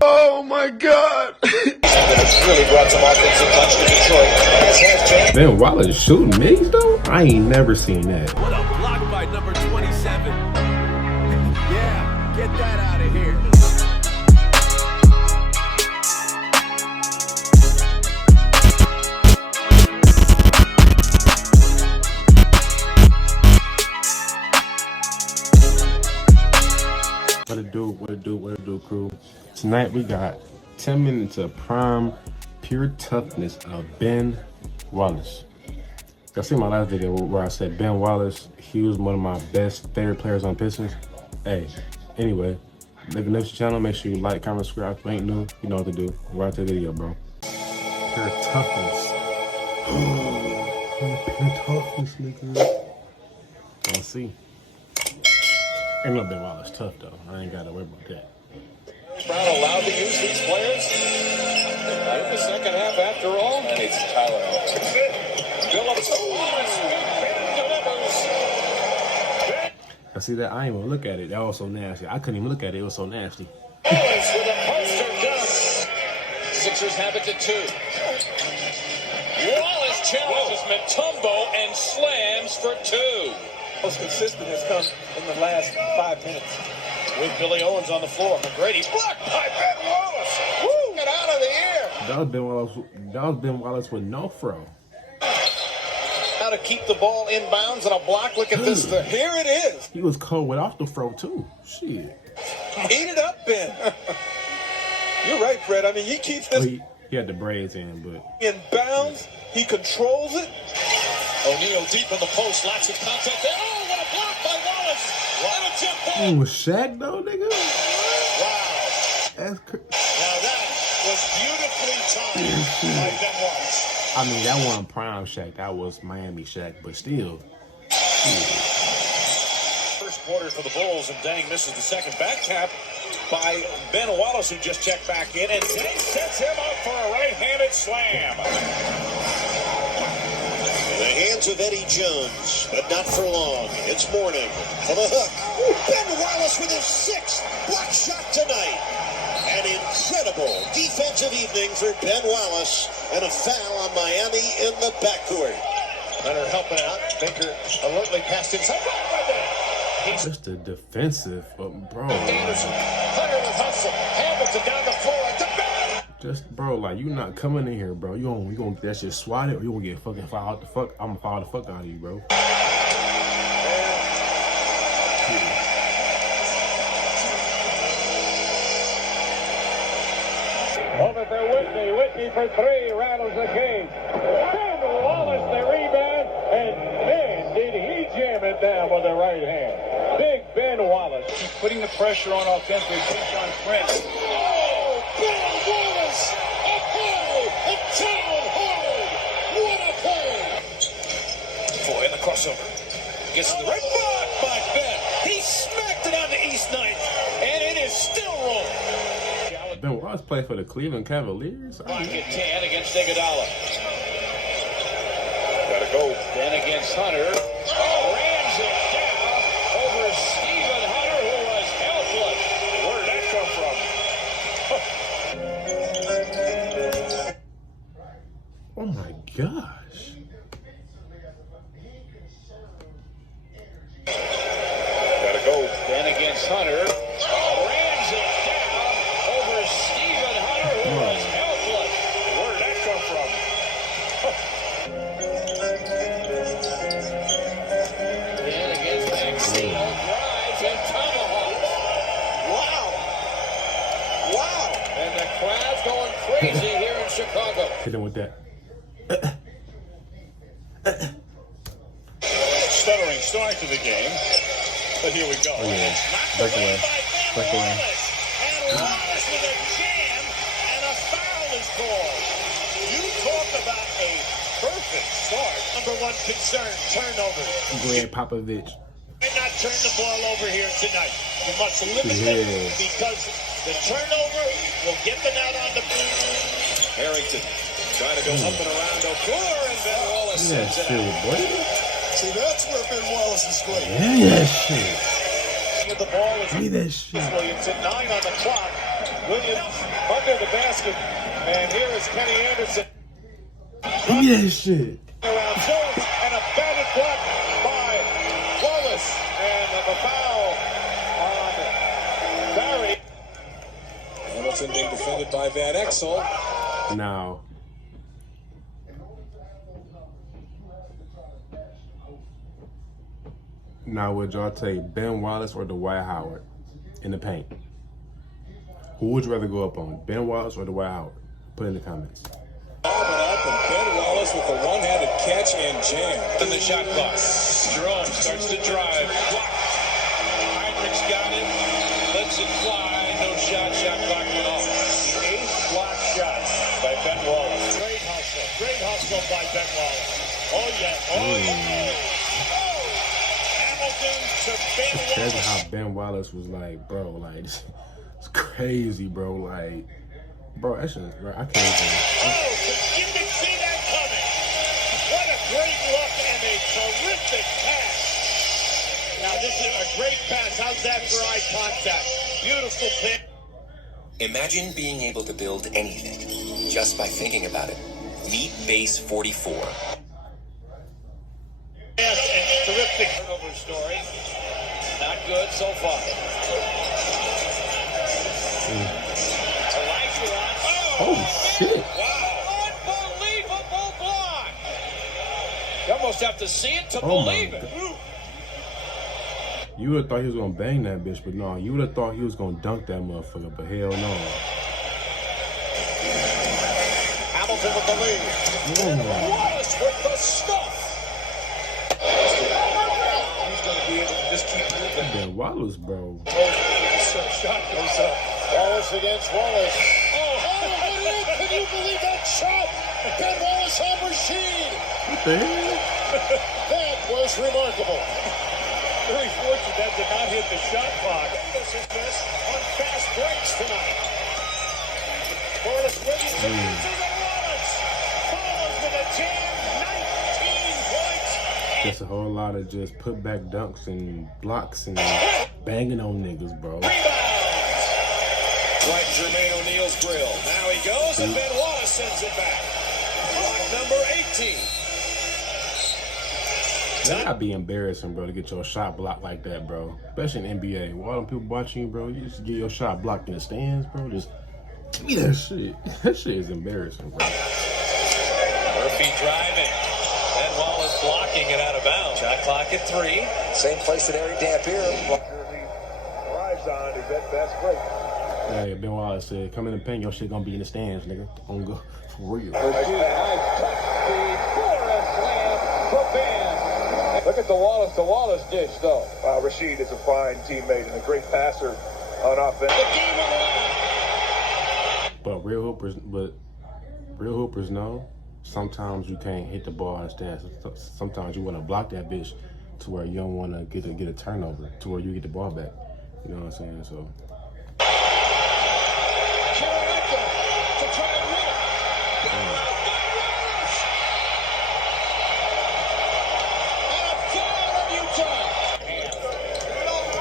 Oh my God. It's really brought some offensive touch to Detroit. As has been. Ben Wallace shooting migs though? I ain't never seen that. What a block by number 27. Yeah, get that out of here. What it do, crew? Tonight we got 10 minutes of prime, pure toughness of Ben Wallace. I see my last video where I said Ben Wallace, he was one of my best favorite players on Pistons. Hey, anyway, if you're new to the channel, make sure you like, comment, subscribe. If you ain't new, you know what to do. Watch the video, bro. Pure toughness. Pure toughness, nigga. Let's see. Ain't no Ben Wallace tough though. I ain't gotta worry about that. Brown allowed to use these players? Not in the second half after all. And it's Tyler. Phillips. I see that. I ain't even look at it. That was so nasty. I couldn't even look at it. It was so nasty. Wallace with a poster dunk. Sixers have it to 2. Wallace challenges Mutombo and slams for 2. Most consistent has come in the last 5 minutes. With Billy Owens on the floor. McGrady blocked by Ben Wallace. Woo! Get out of the air. That was Ben Wallace with no fro. How to keep the ball inbounds and a block. Look at this. Here it is. He was cold without the fro too. Shit. Eat it up, Ben. You're right, Fred. I mean, he keeps this He had the braids in, but in bounds. He controls it. O'Neal deep in the post. Lots of contact there. Oh, what a block by Wallace. What a jump ball. was Shaq though, nigga. Wow. That's Now that was beautifully timed by Ben Wallace. I mean, that wasn't prime Shaq. That was Miami Shaq, but still. First quarter for the Bulls, and Deng misses the second back tap by Ben Wallace, who just checked back in, and Deng sets him up for a right-handed slam. The hands of Eddie Jones, but not for long. It's Morning for the hook. Ben Wallace with his 6th block shot tonight. An incredible defensive evening for Ben Wallace, and a foul on Miami in the backcourt. Leonard helping out. Baker alertly passed inside. Just a defensive, bro. Anderson, Hunter with hustle. Hamilton down the floor at the back. Just, bro, like, you not coming in here, bro. You gonna get that shit swatted, or you gonna get fucking fouled the fuck? I'm gonna foul the fuck out of you, bro. Over for Whitney. Whitney for 3. Rattles the cage. Ben Wallace the rebound. And man, did he jam it down with the right hand. Big Ben Wallace. He's putting the pressure on offensively. Push on Trent. Oh, Ben Wallace! A play! A town hold! What a play! Boy, in the crossover. Gets to the right block by Ben. He smacked it on the East Ninth, and it is still rolling. Ben Wallace played for the Cleveland Cavaliers. Pocket 10 against Iguodala. Gotta go. Ben against Hunter. Oh, rams it down over Stephen Hunter, who was helpless. Where did that come from? Oh my gosh. Gotta go. Ben against Hunter. Oh, rams it down over Stephen Hunter, who was helpless. Where did that come from? Ben against Maxino. Drives and tomahawk. Wow. Wow. And the crowd's going crazy here in Chicago. Hit him with that. Stuttering start to the game. But here we go. Oh, yeah. It's knocked Break away away. by Ben Break away. Wallace. And Wallace with a jam, and a foul is called. You talk about a perfect start. Number one concern, turnovers. Greg Popovich. And not turn the ball over here tonight. You must limit them because the turnover will get them out on the Harrington trying to go up and around O'Connor, and Ben Wallace Yeah, sends it shit, out. boy. See, that's where Ben Wallace is great. Yeah, shit. looking at the ball is Give me that shit. Williams at 9 on the clock. Williams under the basket. And here is Kenny Anderson. Give me that shit. Around Jones and a batted block by Wallace. And the foul on Barry. Hamilton being defended by Van Exel. Now would y'all take Ben Wallace or Dwight Howard in the paint? Who would you rather go up on, Ben Wallace or Dwight Howard? Put in the comments. Up and Ben Wallace with the one-handed catch and jam. In the shot clock. Jerome starts to drive. Blocked. Heinrich's got it. Lets it fly. No shot. Shot clock went off. The 8th block shot by Ben Wallace. Great hustle. Great hustle by Ben Wallace. Oh, yeah. Oh, yeah. Hamilton to Ben Wallace. That's how Ben Wallace was like, bro, like, it's crazy, bro. Like, bro, that shit, bro, I can't even. Oh, you can see that coming. What a great look and a terrific pass. Now, this is a great pass. How's that for eye contact? Beautiful pitch. Imagine being able to build anything just by thinking about it. Meet Base 44. Yes, and terrific turnover story. Not good so far. Oh, shit. Wow. Unbelievable block. You almost have to see it to Oh, believe my it. You would have thought he was going to bang that bitch, but no, you would have thought he was going to dunk that motherfucker, but hell no. Hamilton with the lead. Wallace with the stuff. He's going to be able to just keep moving. Ben Wallace, bro. Shot goes up. Wallace against Wallace. Can you believe that shot? Ben Wallace on Rashid. What the hell? That was remarkable. Very fortunate that did not hit the shot clock. This is this on fast breaks tonight. Wallace Williams to Wallace. Follows with a jam, 19 points. Just a whole lot of just put back dunks and blocks and banging on niggas, bro. Right, Jermaine O'Neal's grill. Now he goes, and Ben Wallace sends it back. Block number 18. That'd be embarrassing, bro, to get your shot blocked like that, bro. Especially in NBA. While them people watching you, bro, you just get your shot blocked in the stands, bro. Just give me that shit. That shit is embarrassing, bro. Murphy driving. Ben Wallace blocking it out of bounds. Shot clock at 3. Same place that Eric Dampier Drives on is that's great. Yeah, Ben Wallace said, come in the paint, your shit gonna be in the stands, nigga. On go for real. Look at the Wallace dish, though. Rashid is a fine teammate and a great passer on offense. But real hoopers know sometimes you can't hit the ball in the stands. Sometimes you want to block that bitch to where you don't want to get a turnover, to where you get the ball back. You know what I'm saying? So.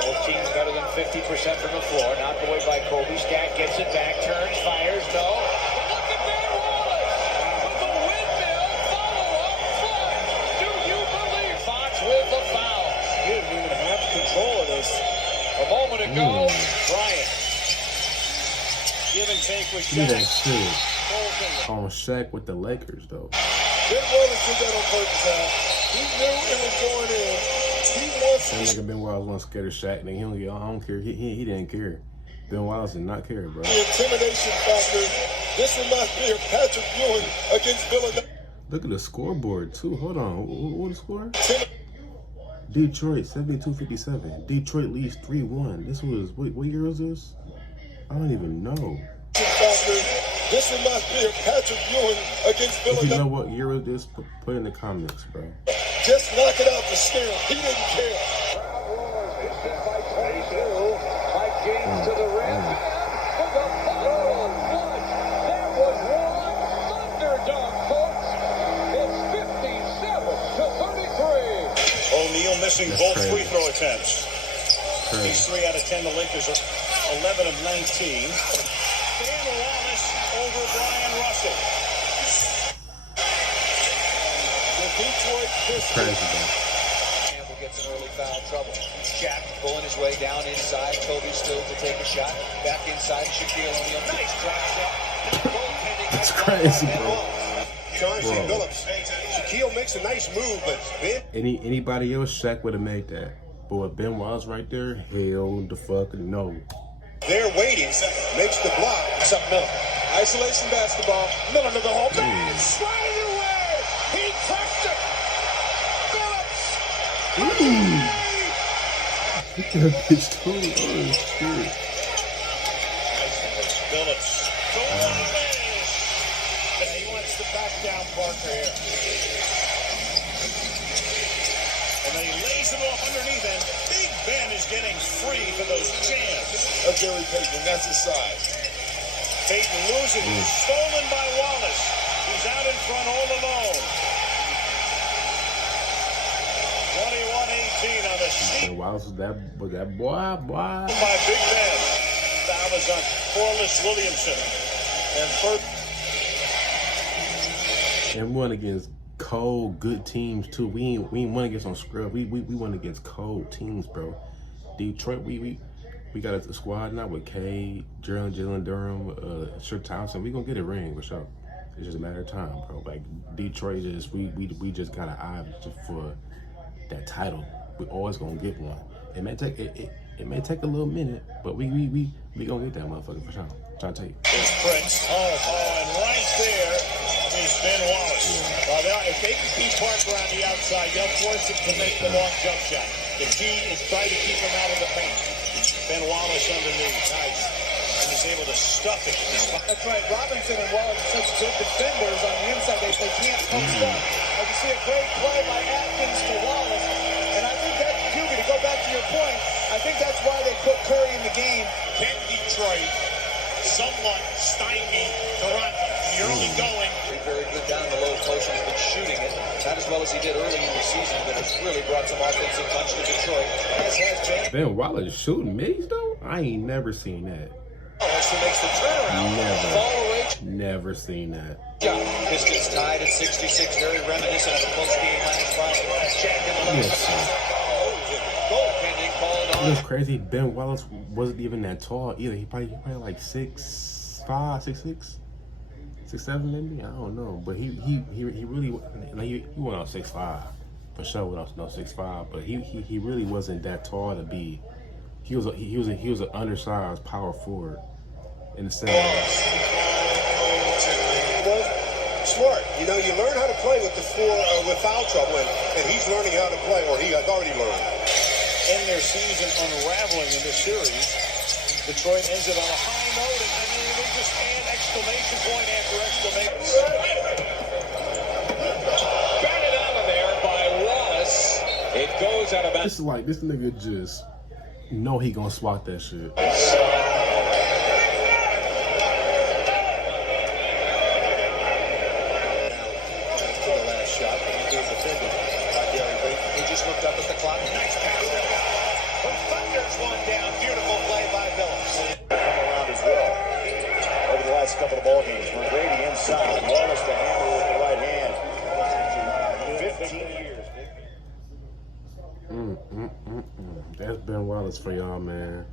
Both teams better than 50% from the floor. Knocked away by Kobe. Stack gets it back, turns, fires, no. Look at Ben Wallace with the windmill follow-up flush. Do you believe? Fox with the foul. He didn't even have control of this a moment ago. Bryant. Give and take with Look at that Shaq. shit. On Shaq with the Lakers, though. Ben Wallace did that on purpose, man. He knew it was going in. He wants That nigga Ben Wallace wasn't scared of Shaq. Nigga, I don't care. He didn't care. Ben Wallace did not care, bro. the intimidation factor. This reminds me of Patrick Ewing against Villanova. Look at the scoreboard, too. Hold on. What the score? Detroit, 72-57. Detroit leads 3-1. This was, what year was this? I don't even know. This reminds me of Patrick Ewing against If you Villanova. know what year was this, put in the comments, bro. Just knock it out the steal. He didn't care. Mike James to the rim. For the follow-on flush. That was one thunderdog, folks. It's 57-33. O'Neal missing That's both crazy. free throw attempts. crazy. These 3 out of 10. The Lakers are 11 of 19. Ben Wallace over Brian Russell. The Detroit Pistons. Crazy, bro. Campbell gets in early foul trouble. Shaq pulling his way down inside. Kobe still to take a shot. Back inside. Shaquille O'Neal. Nice drop shot. That's crazy, bro. John C. Phillips. Shaquille makes a nice move, but Ben. Anybody else, Shaq would have made that. But with Ben Wallace right there, hell the fuck no. They're waiting. Makes the block. What's up, Miller? Isolation basketball. Miller to the hole. Ben sliding away. He cracked it. Phillips. Look at that bitch too. Oh, shit. Phillips. The Wallace. He wants to back down Parker here. And then he lays it off underneath, and Big Ben is getting free for those jams. Of Gary Payton, that's his side. Payton losing, stolen by Wallace. He's out in front all alone. 21-18 on the sheet. Ben Wallace was that boy. By Big Ben. Foul is on Corliss Williamson. And third. And won against cold, good teams too. We ain't won against on scrub. We won against cold teams, bro. Detroit, we got a squad now with Cade, Jalen Durham, Shaq Thompson. We gonna get a ring for sure. It's just a matter of time, bro. Like Detroit, we just got an eye for that title. We always gonna get one. It may take it may take a little minute, but we gonna get that motherfucker for sure. I'm trying to tell you. There's Prince. And right there is Ben Wallace. Well, if they can keep Parker on the outside, they'll force him to make the long jump shot. The key is try to keep him out of the paint. Ben Wallace underneath. Nice. And he's able to stuff it. That's right. Robinson and Wallace are such good defenders on the inside. They can't post up. As you see a great play by Atkins to Wallace. And I think that, Hugo, to go back to your point, I think that's why they put Curry in the game. Can Detroit somewhat stymie Toronto? The early going. Very good down in the low post. He's been shooting it. Not as well as he did early in the season, but it's really brought some offensive punch to Detroit. As has been. Ben Wallace shooting mids though? I ain't never seen that. Wallace who makes the turnaround. Never seen that. Pistons tied at 66. Very reminiscent of the post-game last Friday. Shaq in the Yes, sir. goaltending called It was on. crazy. Ben Wallace wasn't even that tall either. He probably like 6'5", 6'6", 6'7", maybe. I don't know. But he really he went out 6'5", for sure. Went out 6'5", but he really wasn't that tall to be. He was an undersized power forward in the center. Well, smart. You know, you learn how to play with with foul trouble, and he's learning how to play, or he has already learned. In their season unraveling in this series, Detroit ends it on a high note, and then they just add exclamation point after exclamation. Batted out of there by Wallace. It goes out of bounds. This is like this nigga just know he gonna swat that shit. He just looked up at the clock. Nice pass. The Thunder's one down. Beautiful play by Phillips. Come around as well. Over the last couple of ball games, McGrady inside. Wallace to handle with the right hand. 15 years. That's Ben Wallace for y'all, man.